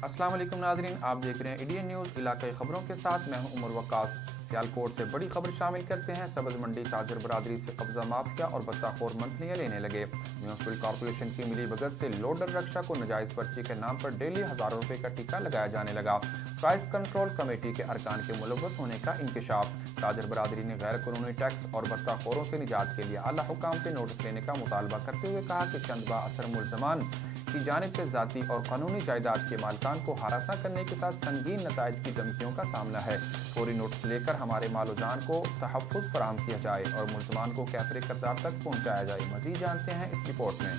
अस्सलाम वालेकुम नाज़रीन, आप देख रहे हैं इंडियन न्यूज़ इलाकाई खबरों के साथ। मैं हूं उमर वक्कास। सियालकोट से बड़ी खबर शामिल करते हैं। सब्ज़ मंडी ताजर बरादरी से कब्जा माफिया और बत्ताखोर मंथलियाँ लेने लगे। म्यूनसिपल कॉरपोरेशन की मिली भगत से लोडर रक्षा को नाजायज़ पर्ची के नाम पर डेली हज़ारों रुपये का टीका लगाया जाने लगा। प्राइस कंट्रोल कमेटी के अरकान के मुलव्वस होने का इंकशाफ। ताजर बरादरी ने गैर कानूनी टैक्स और बत्ताखोरों से निजात के लिए आला हुकाम से नोटिस लेने का मुतालबा करते हुए कहा कि चंद बाअसर मुल्ज़मान की जानिब से जाती और कानूनी जायदाद के मालिकान को हरासा करने के साथ संगीन नताइज की धमकियों का सामना है। फौरी नोटिस लेकर हमारे मालो जान को तहफ़्फ़ुज़ फराहम किया जाए और मुल्ज़मान को कैफरे करदार तक पहुँचाया जाए। मज़ीद जानते हैं इस रिपोर्ट में।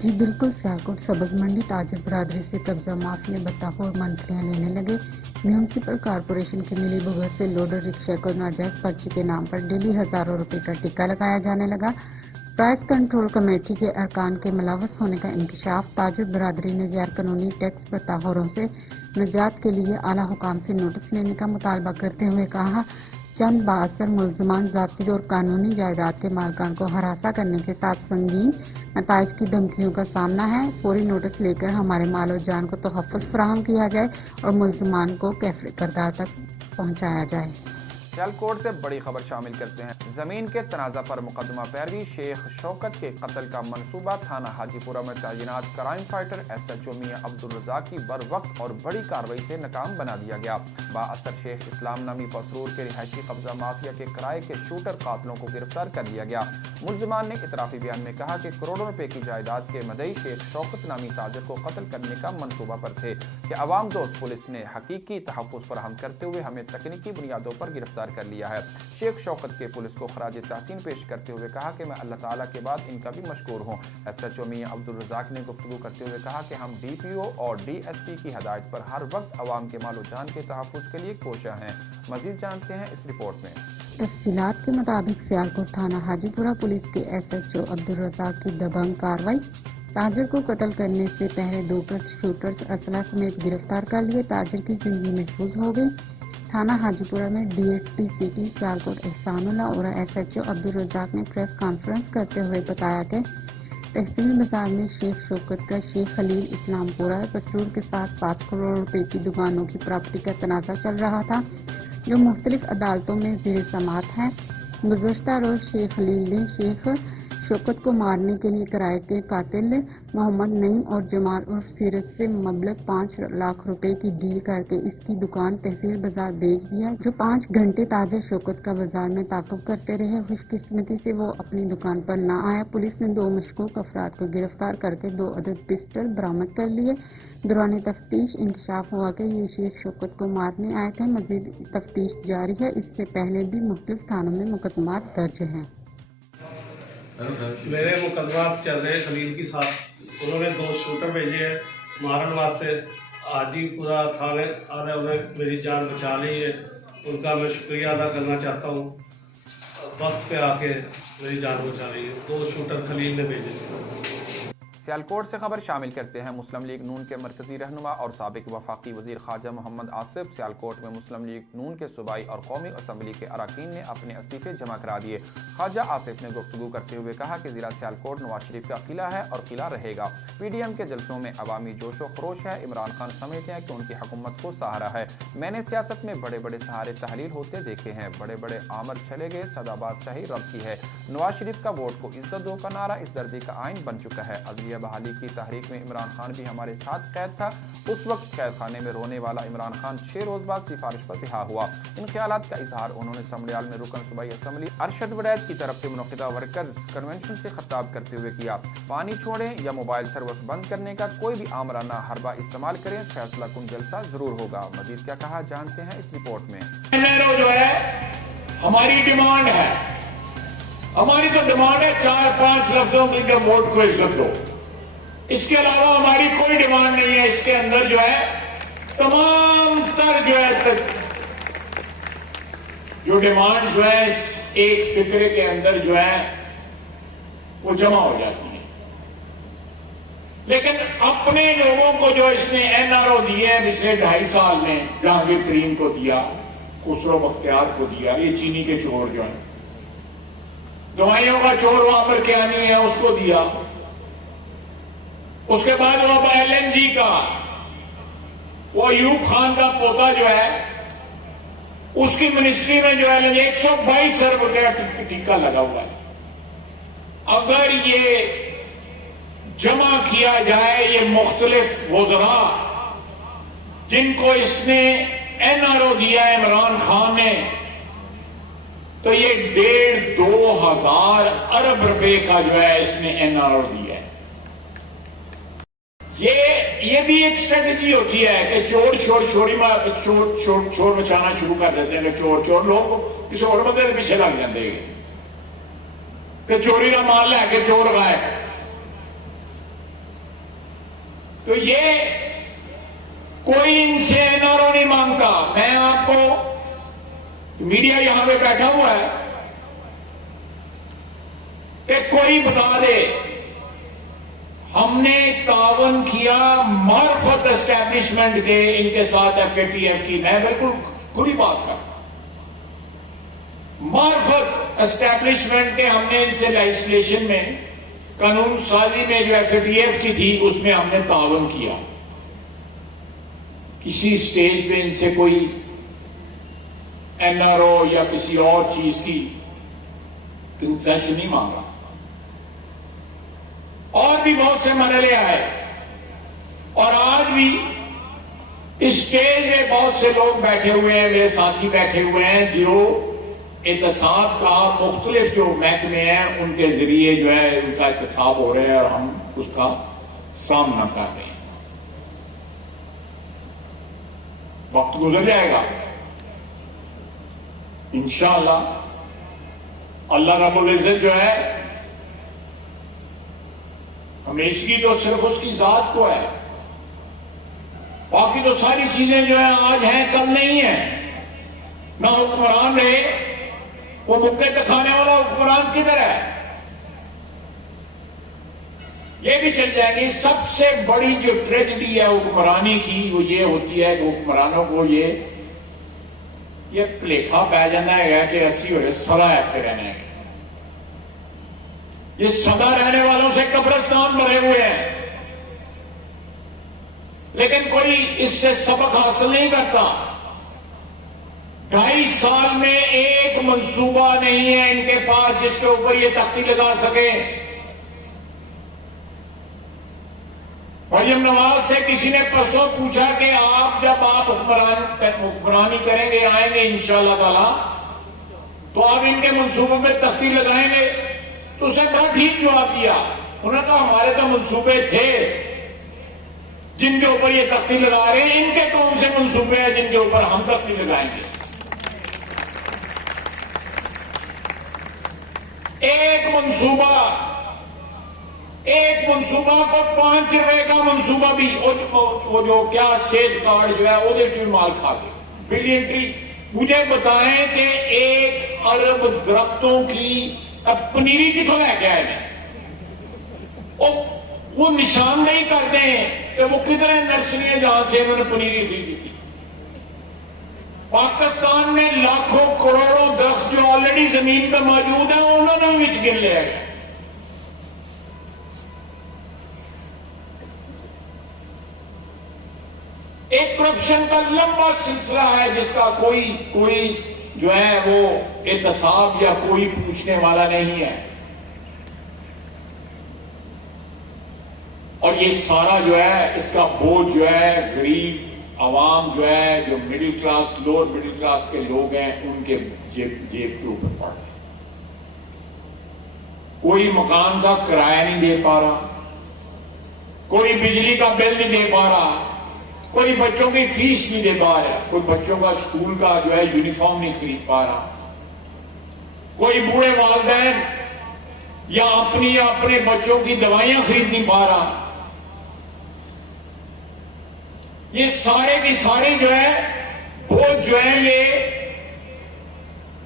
जी बिल्कुल, सियालकोट सब्ज़ मंडी ताजर बरादरी से कब्जा माफिया बत्ताखोर मंथलियाँ लेने लगे। म्यूनसिपल कॉरपोरेशन की मिली भगत से लोडर रिक्शा को नाजायज पर्ची के नाम पर डेली हज़ारों रुपये का टीका लगाया जाने लगा। प्राइस कंट्रोल कमेटी के अरकान के मुलव्वस होने का इंकशाफ। ताजर बरादरी ने गैर कानूनी टैक्स बत्ताखोरों से निजात के लिए आला हुकाम से नोटिस लेने का मुतालबा करते हुए कहा, चंद बाअसर मुल्ज़मान जाती और कानूनी जायदाद के मालिकान को हरासा करने के साथ संगीन नताइज की धमकियों का सामना है। फौरी नोटिस लेकर हमारे मालो जान को तहफ़्फ़ुज़ फराहम किया जाए और मुल्ज़मान को कैफरे करदार तक पहुँचाया जाए। सियालकोट से बड़ी खबर शामिल करते हैं। जमीन के तनाज़ा पर मुकदमा पैरवी। शेख शौकत के कत्ल का मंसूबा। थाना हाजीपुरा में तैनात क्राइम फाइटर SHO मियां अब्दुल रज़ाक की बर वक्त और बड़ी कार्रवाई से नाकाम बना दिया गया। बाअसर शेख इस्लाम नामी पसरूर के रिहायशी कब्जा माफिया के किराए के शूटर कातलों को गिरफ्तार कर लिया गया। मुल्ज़मान ने इतराफ़ी बयान में कहा कि करोड़ों रुपए की जायदाद के मदई शेख शौकत नामी ताजर को कत्ल करने का मंसूबा पर थे कि अवाम दोस्त पुलिस ने हकीकी तहफ़्फ़ुज़ फराहम करते हुए हमें तकनीकी बुनियादों पर गिरफ्तार कर लिया है। शेख शौकत के पुलिस को खराज तहसीन पेश करते हुए कहा कि मैं अल्लाह ताला के बाद इनका भी मशकूर हूँ। SHO मियां अब्दुल रज़ाक ने गुफ्तगू करते हुए कहा कि हम DPO और DSP की हदायत पर हर वक्त अवाम के मालो जान के तहफ़्फ़ुज़ के लिए कोशिश हैं। मज़ीद जानते हैं इस रिपोर्ट में। तफसीलात के मुताबिक सियालकोट थाना हाजीपुरा पुलिस के SHO अब्दुल रज़ाक की दबंग कार्रवाई। ताजर को कत्ल करने से पहले 2 शूटर्स असला समेत गिरफ्तार कर लिए। ताजर की जिंदगी महफूज हो गई। थाना हाजीपुरा में DSP सिटी सियालकोट एहसानुल्लाह और SHO अब्दुल रज़ाक ने प्रेस कॉन्फ्रेंस करते हुए बताया कि तहसील बाजार में शेख शौकत का शेख खलील इस्लामपुरा पसरूर के साथ 7 करोड़ रुपए की दुकानों की प्रॉपर्टी का तनाज़ा चल रहा था, जो मुख्तलिफ अदालतों में ज़ेर समाअत है। गुज़श्ता रोज़ शेख खलील ने शेख शौकत को मारने के लिए किराए के कातिल मोहम्मद नईम और जमाल उर्फ सीरत से मबलग 5 लाख रुपए की डील करके इसकी दुकान तहसील बाजार बेच दिया, जो 5 घंटे ताजर शौकत का बाजार में ताक़ुब करते रहे। खुशकिस्मती से वो अपनी दुकान पर ना आया। पुलिस ने 2 मशकूक अफराद को गिरफ्तार करके 2 अदद पिस्टल बरामद कर लिए। दौरान तफ्तीश इंकशाफ हुआ कि ये शेख शौकत को मारने आए थे। मजीद तफ्तीश जारी है। इससे पहले भी मुख्तलिफ थानों में मुकदमा दर्ज हैं। मेरे मुकदमा चल रहे खलील के साथ। उन्होंने 2 शूटर भेजे हैं मारन वास्ते। आज ही पूरा थाने आने उन्हें मेरी जान बचा ली है। उनका मैं शुक्रिया अदा करना चाहता हूँ। वक्त पे आके मेरी जान बचा ली है। 2 शूटर खलील ने भेजे थे। सियालकोट से खबर शामिल करते हैं। मुस्लिम लीग नून के मरकजी रहनुमा और साबिक वफाकी वजीर ख्वाजा मोहम्मद आसिफ सियालकोट में मुस्लिम लीग नून के सूबाई और कौमी असम्बली के अरकान ने अपने इस्तीफे जमा करा दिए। ख्वाजा आसिफ ने गुफ्तगू करते हुए कहा कि ज़िला सियालकोट नवाज शरीफ का किला है और किला रहेगा। PDM के जलसों में अवामी जोश व खरोश है। इमरान खान समझते हैं कि उनकी हुकूमत को सहारा है। मैंने सियासत में बड़े बड़े सहारे तहलील होते देखे हैं। बड़े बड़े आमर चले गए, सदाबाद शाही रब की है। नवाज शरीफ का वोट को इज्जत दो का नारा इस दर्जे का आइन बन चुका है। अदलिया बहाली की तहरीक में इमरान खान भी हमारे साथ कैद था। उस वक्त कैद खाने में रोने वाला इमरान खान 6 रोज बाद सिफारिश पर रिहा हुआ। इन ख्यालात का इजहार उन्होंने समड़ियाल में रुकन सूबाई असम्बली अरशद वड़ैद की तरफ से मुनक़िदा वर्कर्स कन्वेंशन से खिताब करते हुए किया। पानी छोड़ें या मोबाइल सर्विस बंद करने का कोई भी आमराना हरबा इस्तेमाल करें, फैसला कुन जलसा जरूर होगा। मजीद क्या कहा जानते हैं इस रिपोर्ट में। जो है हमारी डिमांड है, हमारी तो डिमांड है 4-5 लफ्जों की कि वोट को इज्जत दो। इसके अलावा हमारी कोई डिमांड नहीं है। इसके अंदर जो है तमाम तर जो है जो डिमांड जो है एक फिक्रे के अंदर जो है वो जमा हो जाती है। लेकिन अपने लोगों को जो इसने NRO दिए हैं पिछले 2.5 साल में, जहांगीर तरीन को दिया, खुसरो बख्तियार को दिया, ये चीनी के चोर जो है, दवाइयों का चोर वो आमिर कियानी है, उसको दिया। उसके बाद वो अब LNG का वो अयूब खान का पोता जो है उसकी मिनिस्ट्री में जो है 122 अरब रुपया टीका लगा हुआ है। अगर ये जमा किया जाए, ये मुख्तलिफ वज़रा जिनको इसने एनआरओ दिया है इमरान खान ने, तो ये 1,500-2,000 अरब रुपए का जो है इसने एनआरओ दिया है। ये भी एक स्ट्रेटेजी होती है कि चोर मचाना शुरू कर देते हैं कि चोर लोग किसी और बंदे के पीछे लग जाते हैं कि चोरी का माल लैके चोर गायब। तो ये कोई इनसे एनआरओ नहीं मांगता। मैं आपको, मीडिया यहां पे बैठा हुआ है, कि कोई बता दे हमने तावन किया मार्फत एस्टैब्लिशमेंट के इनके साथ FATF की। मैं बिल्कुल खुली बात कर, मार्फत एस्टैब्लिशमेंट के हमने इनसे लेजिस्लेशन में, कानून साजी में जो FATF की थी उसमें हमने तावन किया। किसी स्टेज पे इनसे कोई एनआरओ या किसी और चीज की कंसेशन नहीं मांगा। और भी बहुत से मरहले आए और आज भी इस स्टेज में बहुत से लोग बैठे हुए हैं, मेरे साथी बैठे हुए हैं, जो एहतसाब का मुख्तलिफ जो महकमे हैं उनके जरिए जो है उनका एहतसाब हो रहे हैं और हम उसका सामना कर रहे हैं। वक्त गुजर जाएगा, इंशाअल्लाह अल्लाह रब्बुल इज्जत जो है, हमेशगी तो सिर्फ उसकी जात को है, बाकी तो सारी चीजें जो है आज हैं कल नहीं है। ना हुक्मरान रहे, वो मुक्के दिखाने वाला हुक्मरान किधर है, ये भी चल जाएंगे। सबसे बड़ी जो ट्रेजेडी है हुक्मरानी की वो ये होती है कि हुक्मरानों को ये भुलेखा पै जाता है कि असी हो सदा ऐसे रहने हैं। ये सदा रहने वालों से कब्रिस्तान भरे हुए हैं, लेकिन कोई इससे सबक हासिल नहीं करता। 2.5 साल में एक मंसूबा नहीं है इनके पास जिसके ऊपर ये तख्ती लगा सके। मरियम नवाज से किसी ने परसों पूछा कि आप जब आप हुक्मरानी करेंगे, आएंगे इंशाअल्लाह ताला, तो आप इनके मंसूबों पर तख्ती लगाएंगे? तो उसने बड़ा ठीक जवाब दिया। उन्होंने कहा हमारे तो मंसूबे थे जिनके ऊपर ये तख्ती लगा रहे हैं, इनके कौन से मंसूबे हैं जिनके ऊपर हम तख्ती लगाएंगे? एक मंसूबा को 5 रुपए का मंसूबा भी वो जो क्या सेहत कार्ड जो है वो माल खा गए। बिलियन मुझे बताएं कि 1 अरब दरख्तों की अब पनीरी कितों लैके आए हैं? वो निशान नहीं करते हैं कि वो किधर है नर्सरियां जहां से उन्होंने पनीरी खरीदी थी। पाकिस्तान में लाखों करोड़ों दरख्त जो ऑलरेडी जमीन पर मौजूद है उन्होंने भी गिन लिया गया। एक करप्शन का लंबा सिलसिला है जिसका कोई जो है वो एहतसाब या कोई पूछने वाला नहीं है। और ये सारा जो है इसका बोझ जो है गरीब आवाम जो है, जो middle class, lower middle class के लोग हैं, उनके जेब के ऊपर पड़ रहा है। कोई मकान का किराया नहीं दे पा रहा, कोई बिजली का बिल नहीं दे पा रहा, कोई बच्चों की फीस नहीं दे पा रहा, कोई बच्चों का स्कूल का जो है यूनिफॉर्म नहीं खरीद पा रहा, कोई बूढ़े वालिदैन या अपने बच्चों की दवाइयां खरीद नहीं पा रहा। ये सारे की सारे जो है वो जो है ये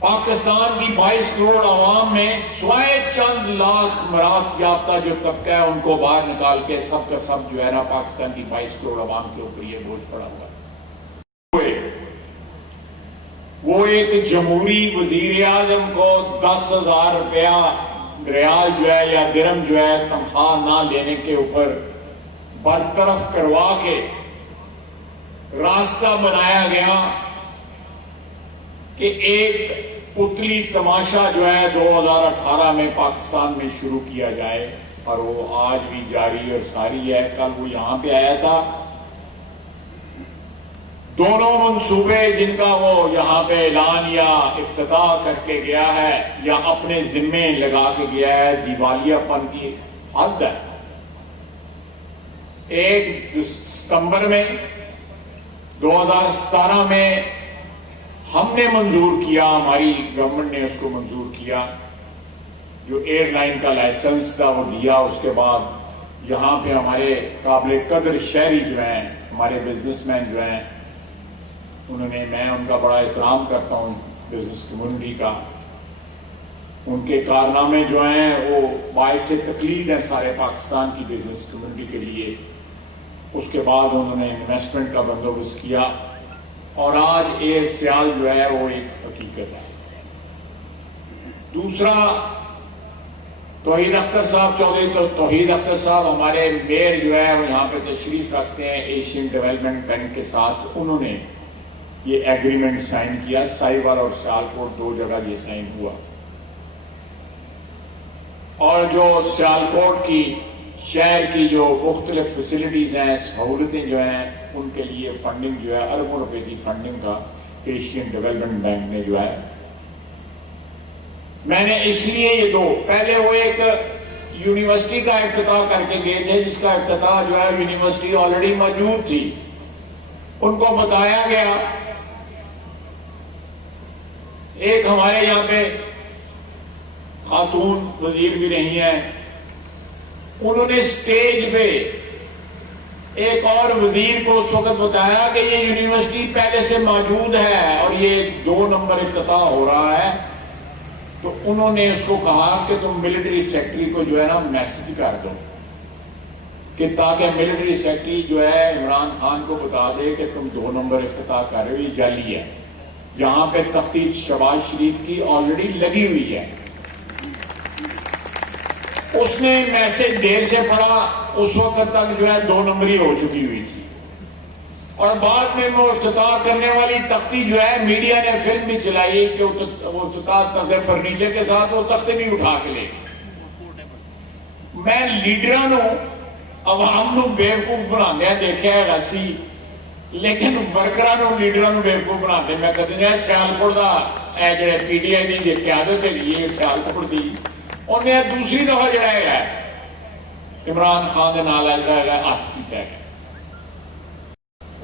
पाकिस्तान की 22 करोड़ आवाम में स्वाय चंद लाख मरात याफ्ता जो तबका है उनको बाहर निकाल के सब का सब जो है ना पाकिस्तान की 22 करोड़ आवाम के ऊपर ये बोझ पड़ा हुआ है। वो एक जमहूरी वजीर आजम को 10,000 रुपया रियाल जो है या दिरहम जो है तनख्वाह ना लेने के ऊपर बरतरफ करवा के रास्ता बनाया गया कि एक पुतली तमाशा जो है 2018 में पाकिस्तान में शुरू किया जाए, और वो आज भी जारी और सारी है। कल वो यहां पे आया था। दोनों मंसूबे जिनका वो यहां पे ऐलान या इफ्तिताह करके गया है या अपने जिम्मे लगा के गया है, दिवालियापन की हद है। 1 सितंबर में 2017 में हमने मंजूर किया, हमारी गवर्नमेंट ने उसको मंजूर किया, जो एयरलाइन का लाइसेंस था वो दिया। उसके बाद यहां पे हमारे काबिल कदर शहरी जो हैं, हमारे बिजनेसमैन जो हैं, उन्होंने, मैं उनका बड़ा एहतराम करता हूं बिजनेस कम्युनिटी का, उनके कारनामे जो हैं वो बाइस तकलीफ है सारे पाकिस्तान की बिजनेस कम्युनिटी के लिए। उसके बाद उन्होंने इन्वेस्टमेंट का बंदोबस्त किया और आज एयर सियाल जो है वो एक हकीकत है। दूसरा, तौहीद अख्तर साहब, चौधरी तौहीद अख्तर साहब हमारे मेयर जो है वो यहां पे तशरीफ रखते हैं एशियन डेवलपमेंट बैंक के साथ। उन्होंने ये एग्रीमेंट साइन किया, साहिवाल और सियालकोट 2 जगह ये साइन हुआ। और जो सियालकोट की शहर की जो मुख्तलिफ फैसिलिटीज हैं, सहूलतें जो हैं, उनके लिए फंडिंग जो है अरबों रुपए की फंडिंग का एशियन डेवलपमेंट बैंक ने जो है, मैंने इसलिए ये दो, पहले वो एक यूनिवर्सिटी का इफ्तिताह करके गए थे जिसका इफ्तिताह जो है यूनिवर्सिटी ऑलरेडी मौजूद थी। उनको बताया गया, एक हमारे यहां पे खातून वजीर भी रही हैं, उन्होंने स्टेज पे एक और वजीर को उस वक्त बताया कि ये यूनिवर्सिटी पहले से मौजूद है और ये 2 नंबर इफ्तिताह हो रहा है। तो उन्होंने उसको कहा कि तुम मिलिट्री सेक्रेटरी को जो है ना मैसेज कर दो कि ताकि मिलिट्री सेक्रेटरी जो है इमरान खान को बता दे कि तुम 2 नंबर इफ्तिताह कर रहे हो, ये जाली है। जहां पे तख्ती शहबाज शरीफ की ऑलरेडी लगी हुई है। उसने मैसेज देर से पढ़ा, उस वक्त तक जो है 2 नंबरी हो चुकी हुई थी। और बाद में वो इफ्तिताह करने वाली तख्ती जो है, मीडिया ने फिल्म भी चलाई कि वो इफ्तिताह तख्ते फर्नीचर के साथ वो तख्ते भी उठा के ले। मैं लीडरां नूं अवाम नूं बेवकूफ बनांदे देखिया है वैसी, लेकिन वर्करां नूं लीडरां नूं बेवकूफ बनांदे मैं कदे नहीं। सियालकोट दा ए जिहड़े पीटीआई की क्यादत है सियालकोट दी, उन्हें दूसरी दफा जड़ा है इमरान खान के नाल हथ किया है।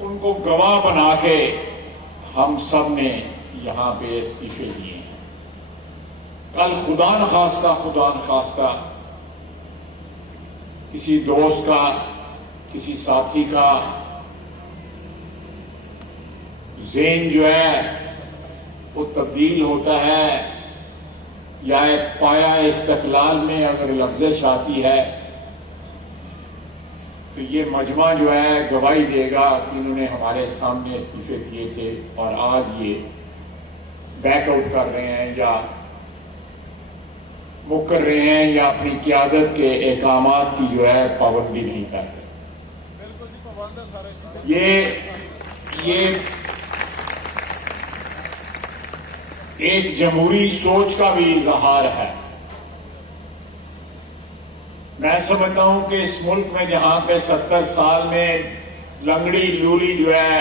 उनको गवाह बना के हम सब ने यहां पे इस्तीफे दिए हैं। कल खुदा न खास्ता किसी दोस्त का, किसी साथी का ज़हन जो है वो तब्दील होता है या एक पाया इस्तकलाल में अगर लफ्ज़िश आती है तो ये मजमा जो है गवाही देगा कि इन्होंने हमारे सामने इस्तीफे दिए थे और आज ये बैकआउट कर रहे हैं या मुकर रहे हैं या अपनी क़यादत के एहकामात की जो है पाबंदी नहीं कर रहे। ये एक जमहूरी सोच का भी इजहार है। मैं समझता हूं कि इस मुल्क में जहां पे 70 साल में लंगड़ी लूली जो है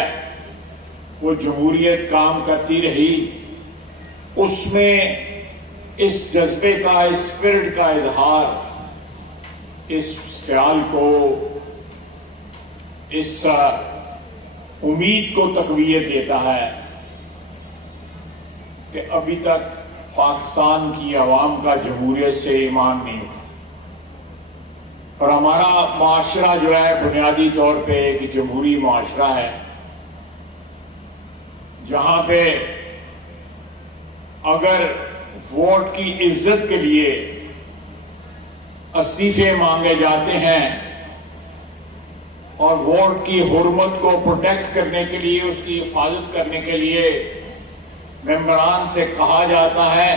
वो जमहूरियत काम करती रही, उसमें इस जज्बे का, इस स्पिरिट का इजहार, इस ख्याल को, इस उम्मीद को तकवीयत देता है कि अभी तक पाकिस्तान की आवाम का जमहूरियत से ईमान नहीं उठा और हमारा माशरा जो है बुनियादी तौर पे एक जमहूरी माशरा है जहां पे अगर वोट की इज्जत के लिए इस्तीफे मांगे जाते हैं और वोट की हुर्मत को प्रोटेक्ट करने के लिए, उसकी हिफाजत करने के लिए मेंबरान से कहा जाता है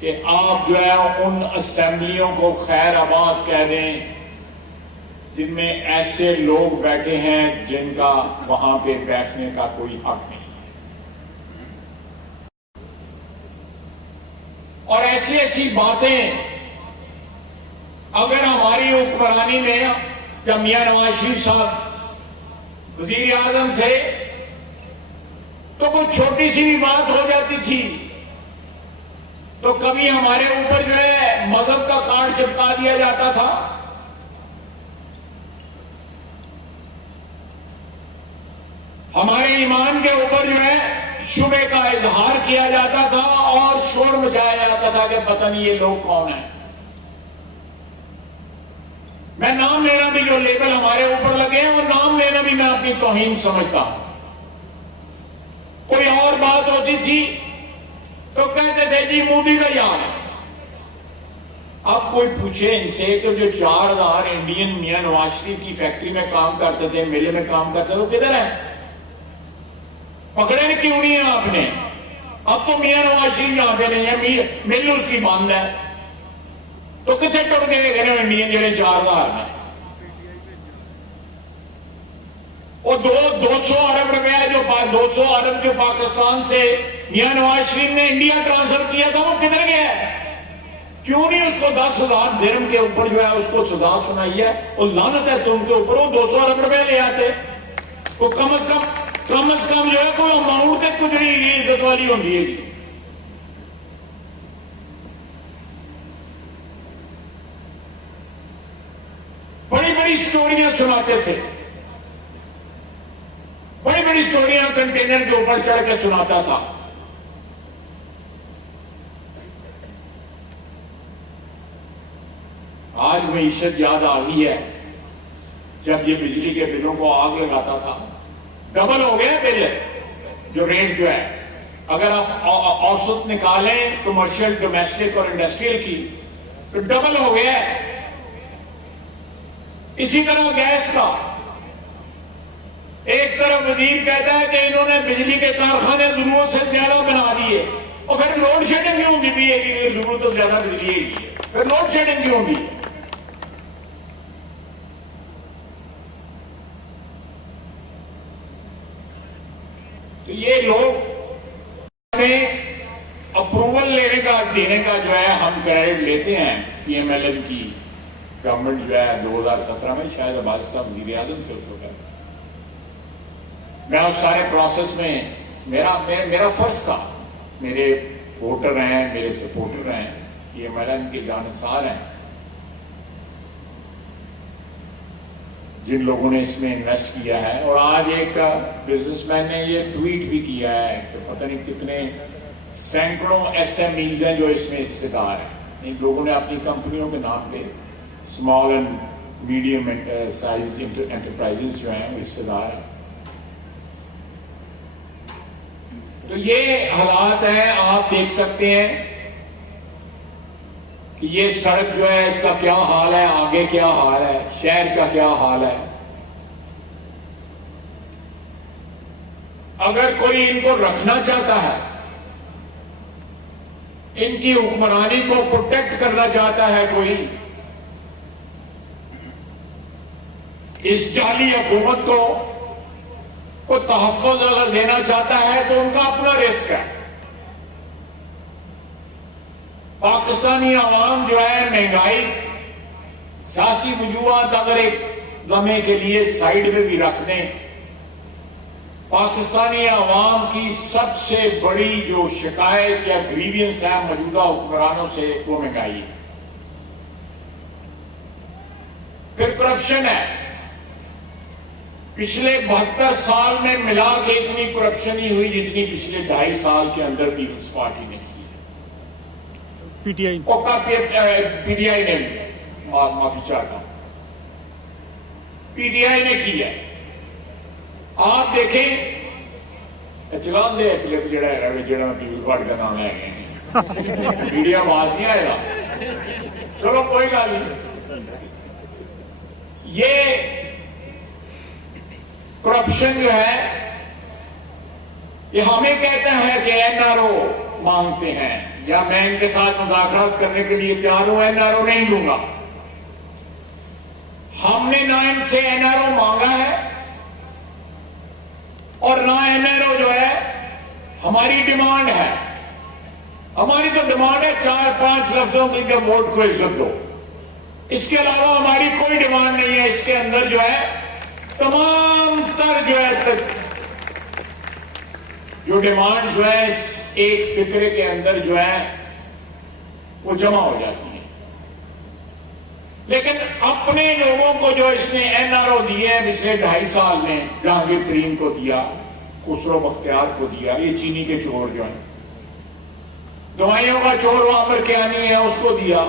कि आप जो है उन असेंबलियों को खैर आबाद कह दें जिनमें ऐसे लोग बैठे हैं जिनका वहां पे बैठने का कोई हक नहीं है। और ऐसी ऐसी बातें अगर हमारी हुक्मरानी में, जब मियां नवाज शरीफ साहब वजीर आजम थे, तो कोई छोटी सी भी बात हो जाती थी तो कभी हमारे ऊपर जो है मजहब का कार्ड चिपका दिया जाता था, हमारे ईमान के ऊपर जो है शुबे का इजहार किया जाता था और शोर मचाया जाता था कि पता नहीं ये लोग कौन है। मैं नाम लेना भी, जो लेबल हमारे ऊपर लगे हैं, वो नाम लेना भी मैं अपनी तौहीन समझता हूं। कोई और बात होती थी तो कहते थे जी मोदी का यार है। अब कोई पूछे इनसे कि जो 4000 इंडियन मियां नवाज शरीफ की फैक्ट्री में काम करते थे, मेले में काम करते थे, वो किधर है? पकड़े क्यों नहीं है आपने? अब तो मियां नवाज शरीफ यहां पे नहीं है, मिल उसकी बंद है, तो कितने टुट गए इंडियन जो 4000 में? वो 200 अरब रुपया जो 200 अरब जो पाकिस्तान से मियां नवाज शरीफ ने इंडिया ट्रांसफर किया था, वो किधर गया है? क्यों नहीं उसको 10,000 दिरहम के ऊपर जो है उसको सजा सुनाई है? वो लानत है तुमके ऊपर, वो 200 अरब रुपया ले आते। वो कम से कम जो है कोई अमाउंट तक कुछ नहीं इज्जत वाली होती है। बड़ी बड़ी स्टोरियां सुनाते थे, बड़ी बड़ी स्टोरियां कंटेनर के ऊपर चढ़ के सुनाता था। आज मईशत याद आ गई है, जब ये बिजली के बिलों को आग लगाता था। डबल हो गया बिल, जो रेट जो है, अगर आप औसत निकालें कमर्शियल, डोमेस्टिक और इंडस्ट्रियल की, तो डबल हो गया है। इसी तरह गैस का, एक तरफ वजीर कहता है कि इन्होंने बिजली के कारखाने जरूरत से ज्यादा बना दिए, और फिर लोड शेडिंग क्यों होगी? भी है जरूरत तो ज्यादा बिजली है, फिर लोड शेडिंग क्यों होगी? तो ये लोग अप्रूवल देने का जो है हम क्रेडिट लेते हैं। पीएमएलएन की गवर्नमेंट जो है 2017 में, शायद अब्बास साहब वजीर आजम थे उस वक्त, मैं उस सारे प्रोसेस में मेरा फर्ज था। मेरे वोटर हैं, मेरे सपोर्टर हैं, पीएमएलएन के जानसार हैं, जिन लोगों ने इसमें इन्वेस्ट किया है। और आज एक बिजनेसमैन ने ये ट्वीट भी किया है कि पता नहीं कितने सैकड़ों एसएमईज हैं जो इसमें हिस्सेदार हैं। इन लोगों ने अपनी कंपनियों के नाम पे small and medium size enterprises जो हैं वो हिस्सेदार हैं। तो ये हालात हैं, आप देख सकते हैं कि ये सड़क जो है इसका क्या हाल है, आगे क्या हाल है, शहर का क्या हाल है। अगर कोई इनको रखना चाहता है, इनकी हुक्मरानी को प्रोटेक्ट करना चाहता है, कोई इस जाली हुकूमत को तहफ़्फ़ुज़ अगर देना चाहता है तो उनका अपना रिस्क है। पाकिस्तानी आवाम जो है महंगाई, सियासी वजूहात अगर एक लम्हे के लिए साइड में भी रख दें, पाकिस्तानी आवाम की सबसे बड़ी जो शिकायत या ग्रीवियंस है मौजूदा हुक्मरानों से, वो महंगाई है। फिर करप्शन है। पिछले 72 साल में मिला के इतनी करप्शन नहीं हुई जितनी पिछले 2.5 साल के अंदर पीपल्स पार्टी ने की है। पीटीआई ने, माफी चाहता हूं, पीटीआई ने की है। आप देखें चला दे क्लिप जड़ा पीपल्स पार्टी का नाम लै गए, मीडिया बात नहीं आएगा, चलो कोई गल नहीं। ये करप्शन जो है, ये हमें कहता है कि एनआरओ मांगते हैं, या मैं इनके साथ मुज़ाकरात करने के लिए तैयार हूं, एनआरओ नहीं दूंगा। हम हमने ना इनसे एनआरओ मांगा है और ना एनआरओ जो है हमारी डिमांड है। हमारी तो डिमांड है 4-5 लफ्जों की कि वोट को इज्जत दो। इसके अलावा हमारी कोई डिमांड नहीं है। इसके अंदर जो है तमाम तर जो है जो डिमांड जो है एक फिक्रे के अंदर जो है वो जमा हो जाती है। लेकिन अपने लोगों को जो इसने एनआरओ दिए हैं पिछले 2.5 साल में, जहांगीर तरीन को दिया, खुसरो बख्तियार को दिया, ये चीनी के चोर जो है, दवाइयों का चोर वो आमिर कियानी है, उसको दिया।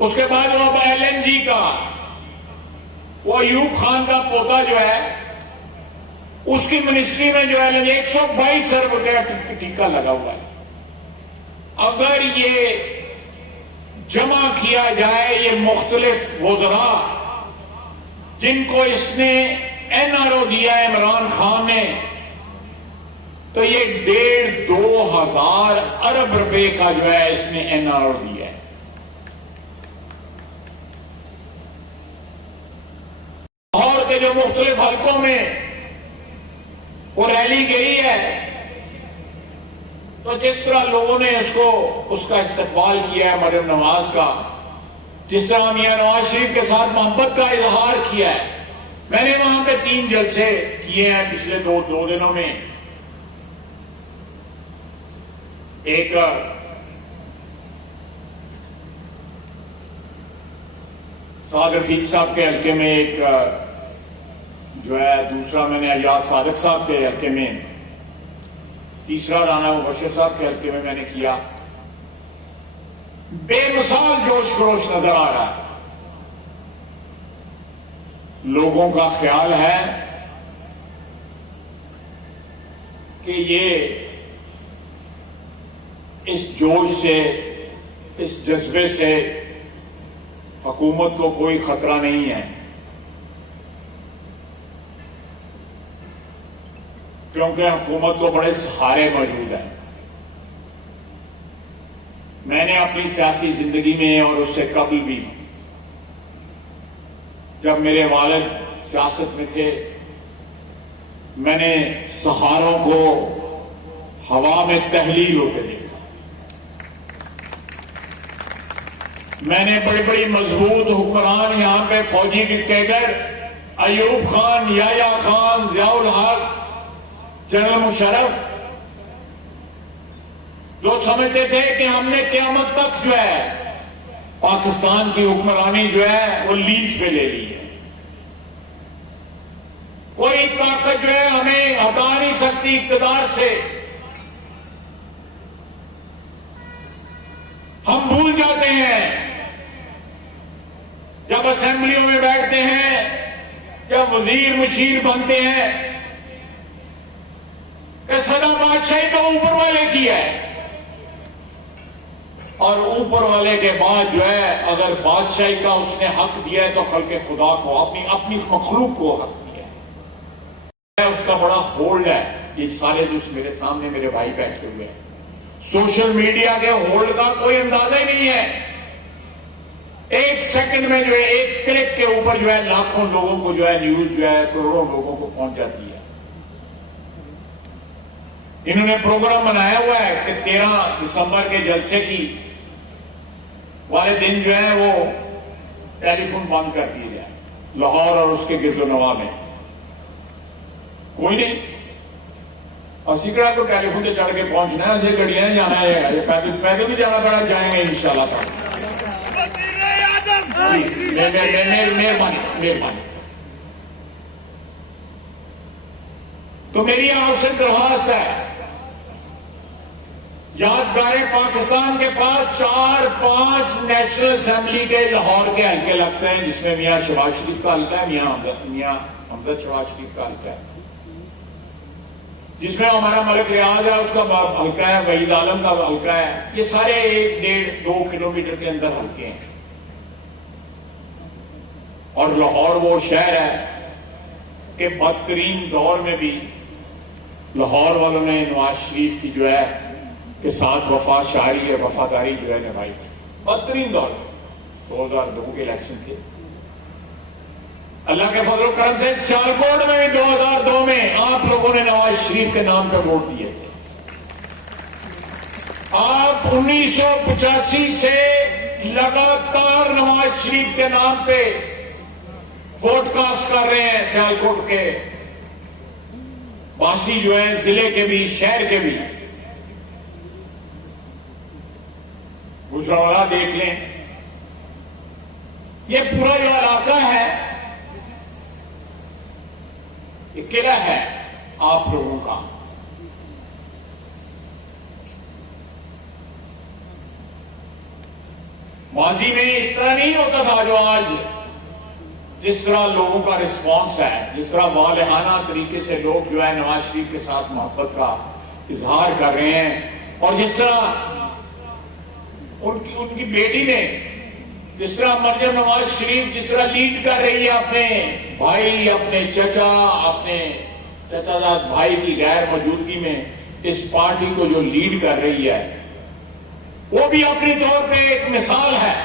उसके बाद वो अब एलएनजी का वो अयूब खान का पोता जो है उसकी मिनिस्ट्री में जो है 122 अरब रुपये का टीका लगा हुआ है। अगर ये जमा किया जाए, ये मुख्तलिफ वज़रा जिनको इसने एनआरओ दिया है इमरान खान ने, तो ये 1.5-2 हजार अरब रुपए का जो है इसने एनआरओ दिया है। लाहौर के जो मुख्तलिफ हलकों में वो रैली गई है, तो जिस तरह लोगों ने उसका इस्तकबाल किया है मरियम नवाज का, जिस तरह मियां नवाज शरीफ के साथ मोहब्बत का इजहार किया है, मैंने वहां पे 3 जलसे किए हैं पिछले दो दिनों में। एक साद रफीक साहब के हल्के में, एक जो है दूसरा मैंने अयाज सादक साहब के हल्के में, तीसरा राना मुबशर साहब के हल्के में मैंने किया। बेमिसाल जोश खरोश नजर आ रहा है। लोगों का ख्याल है कि ये इस जोश से, इस जज्बे से हुकूमत को कोई खतरा नहीं है, क्योंकि हुकूमत को बड़े सहारे मौजूद हैं। मैंने अपनी सियासी जिंदगी में और उससे कबल भी, जब मेरे वालिद सियासत में थे, मैंने सहारों को हवा में तहलील होते देखा। मैंने बड़ी बड़ी मजबूत हुक्मरान यहां पे फौजी डिक्टेटर अयूब खान, याया खान, जियाउल हक, जनरल मुशर्रफ, जो समझते थे कि हमने क़यामत तक जो है पाकिस्तान की हुक्मरानी जो है वो लीज पे ले ली है, कोई ताकत जो है हमें हटा नहीं सकती इक़्तिदार से। हम भूल जाते हैं जब असेंबलियों में बैठते हैं, जब वजीर मुशीर बनते हैं, कि सदा बादशाही तो ऊपर वाले की है, और ऊपर वाले के बाद जो है अगर बादशाही का उसने हक दिया है तो खल्के खुदा को, अपनी मखलूक को हक दिया है। उसका बड़ा होल्ड है। ये सारे जो मेरे सामने मेरे भाई बैठे हुए हैं, सोशल मीडिया के होल्ड का कोई अंदाजा ही नहीं है। एक सेकंड में जो है, एक क्लिक के ऊपर जो है लाखों लोगों को जो है न्यूज जो है करोड़ों लोगों को पहुंच जाती है। इन्होंने प्रोग्राम बनाया हुआ है कि 13 दिसंबर के जलसे की वाले दिन जो है वो टेलीफोन बंद कर दिए जाए लाहौर और उसके गिरदोनवा में। कोई नहीं, असीकड़ा को टेलीफोन से चढ़ के पहुंचना है, ये गड़ियां जाना है, ये पैदल भी जाना पड़ा, जाएंगे इंशाल्लाह। मेहरबानी। तो मेरी आपसे दरख्वास्त है, यादगार पाकिस्तान के पास 4-5 नेशनल असेंबली के लाहौर के हल्के लगते हैं, जिसमें मियां शहबाज शरीफ का हल्का है, मियां हमजद शहबाज शरीफ का हल्का है, जिसमें हमारा मलिक रियाज है उसका हल्का है, वहीद आलम का हल्का है। ये सारे 1-1.5-2 किलोमीटर के अंदर हल्के हैं। और लाहौर वो शहर है कि बदतरीन दौर में भी लाहौर वालों ने नवाज शरीफ की जो है के साथ वफादारी जो है निभाई थी। बदतरीन दौर 2002 के इलेक्शन थे, अल्लाह के फजल करम से सियालकोट में भी 2002 में आप लोगों ने नवाज शरीफ के नाम पे वोट दिए थे। आप 1985 से लगातार नवाज शरीफ के नाम पे वोट कास्ट कर रहे हैं। सियालकोट के वासी जो है, जिले के भी शहर के भी, गुजरावाला देख लें, ये पूरा जो इलाका है ये किला है आप लोगों का। माजी में इस तरह नहीं होता था जो आज जिस तरह लोगों का रिस्पांस है, जिस तरह वालेहाना तरीके से लोग जो है नवाज शरीफ के साथ मोहब्बत का इजहार कर रहे हैं, और जिस तरह उनकी बेटी ने, जिस तरह मरियम नवाज शरीफ जिस तरह लीड कर रही है अपने भाई, अपने चचाजाद भाई की गैर मौजूदगी में इस पार्टी को जो लीड कर रही है, वो भी अपने तौर पे एक मिसाल है।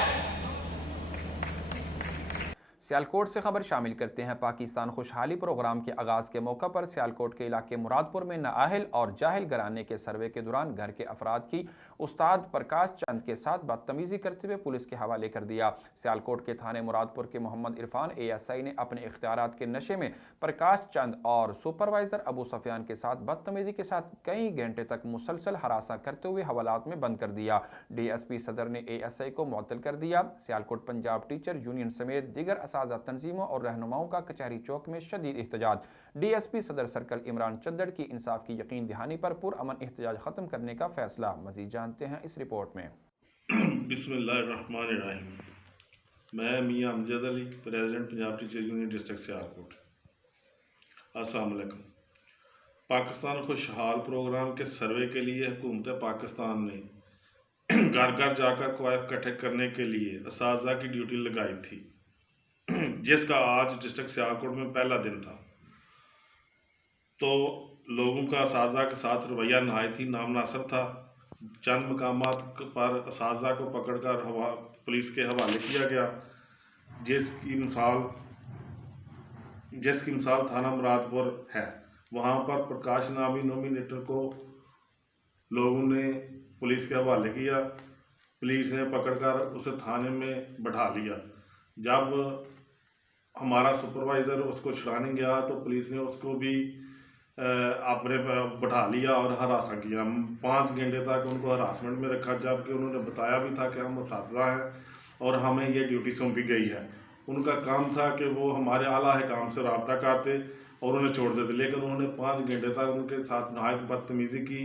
सियालकोट से खबर शामिल करते हैं। पाकिस्तान खुशहाली प्रोग्राम के आगाज़ के मौका पर सियालकोट के इलाके मुरादपुर में नाअहल और जाहिल घराने के सर्वे के दौरान घर के अफराद की उस्ताद प्रकाश चंद के साथ बदतमीजी करते हुए पुलिस के हवाले कर दिया। सियालकोट के थाने मुरादपुर के मोहम्मद इरफान ASI ने अपने इख्तियारात के नशे में प्रकाश चंद और सुपरवाइजर अबू सफियान के साथ बदतमीजी के साथ कई घंटे तक मुसलसल हरासा करते हुए हवालात में बंद कर दिया। DSP सदर ने ASI को मुअत्तल कर दिया। सियालकोट पंजाब टीचर यूनियन समेत दीगर असातिज़ा तंजीमों और रहनुमाओं का कचहरी चौक में शदीद एहतजाज। DSP सदर सर्कल इमरान चद्दड़ की इंसाफ की यकीन दहानी पर पुरअमन एहतजाज खत्म करने का फैसला। मजीद जानते हैं इस रिपोर्ट में। बिस्मिल्लाहिर्रहमानिर्रहीम। मैं Mian Amjad Ali, president Punjab teacher union district Sialkot. अस्सलाम वालेकुम। पाकिस्तान खुशहाल प्रोग्राम के सर्वे के लिए हुकूमत पाकिस्तान ने घर घर जाकर कवायद इकट्ठे करने के लिए असातिज़ा की ड्यूटी लगाई थी, जिसका आज डिस्ट्रिक्ट सियालकोट में पहला दिन था। तो लोगों का असातिज़ा के साथ रवैया नहायत ही नामनासिब था। चंद मकामात पर असातिज़ा को पकड़कर पुलिस के हवाले किया गया, जिसकी मिसाल थाना मुरादपुर है। वहाँ पर प्रकाश नामी नोमिनेटर को लोगों ने पुलिस के हवाले किया। पुलिस ने पकड़कर उसे थाने में बैठा लिया। जब हमारा सुपरवाइज़र उसको छुड़ाने गया तो पुलिस ने उसको भी अपने बैठा लिया और हरासा किया। 5 घंटे तक उनको हरासमेंट में रखा, जबकि उन्होंने बताया भी था कि हम असातिज़ा हैं और हमें ये ड्यूटी सौंपी गई है। उनका काम था कि वो हमारे आला हिकाम से रब्ता करते और उन्हें छोड़ देते, लेकिन उन्होंने 5 घंटे तक उनके साथ नहायत बदतमीज़ी की।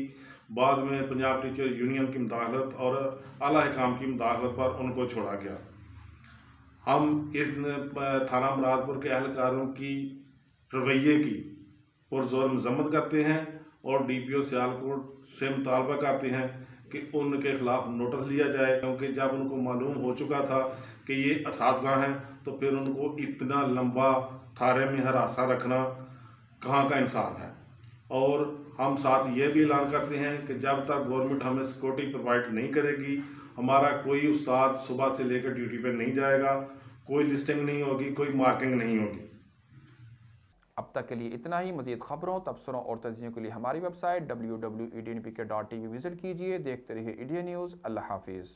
बाद में पंजाब टीचर यूनियन की मुदाखलत और आला हिकाम की मुदाखलत पर उनको छोड़ा गया। हम इस थाना मुरादपुर के एहलकारों की रवैये की पुरजोर मजम्मत करते हैं और DPO सियालकोट से मुतालबा करते हैं कि उनके खिलाफ नोटिस लिया जाए, क्योंकि जब उनको मालूम हो चुका था कि ये असातिज़ा हैं तो फिर उनको इतना लंबा थाने में हरासा रखना कहाँ का इंसान है। और हम साथ ये भी ऐलान करते हैं कि जब तक गवर्नमेंट हमें सिक्योरिटी प्रोवाइड नहीं करेगी, हमारा कोई उस्ताद सुबह से लेकर ड्यूटी पर नहीं जाएगा, कोई लिस्टिंग नहीं होगी, कोई मार्किंग नहीं होगी। अब तक के लिए इतना ही। मजीद खबरों, तबसरों और तज्ज़ियों के लिए हमारी वेबसाइट www.ednpk.tv विजिट कीजिए। देखते रहिए इंडिया न्यूज़। अल्लाह हाफिज़।